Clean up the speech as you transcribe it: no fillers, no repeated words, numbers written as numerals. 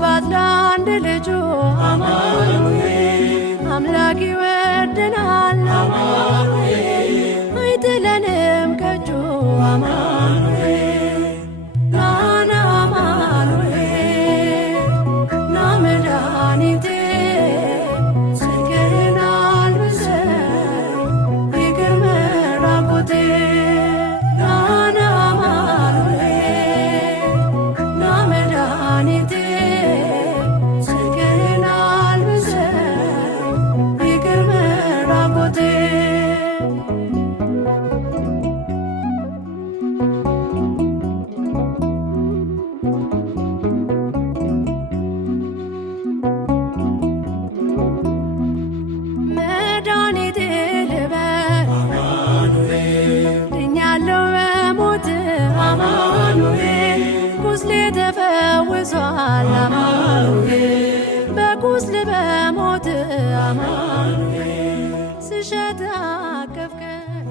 አባት ለአንድ ልጁ አምላክ ይወደናል አይጥለንም ከእጁ ናና አማኑኤል ና መድኃኒቴ ጽድቅህን አልብሰኝ ይቅር መራቆቴ ናና አማኑኤል ና መድኃኒቴ ጽድቅህን አልብሰኝ ይቅር መራቆቴ መድኃኒቴ ልበል ድኛለሁ በሞት አማኑኤል ቁስሌ ተፈውሷል አማኑኤል በቁስል በሞት አማኑኤል ስሸት አቀፍከኝ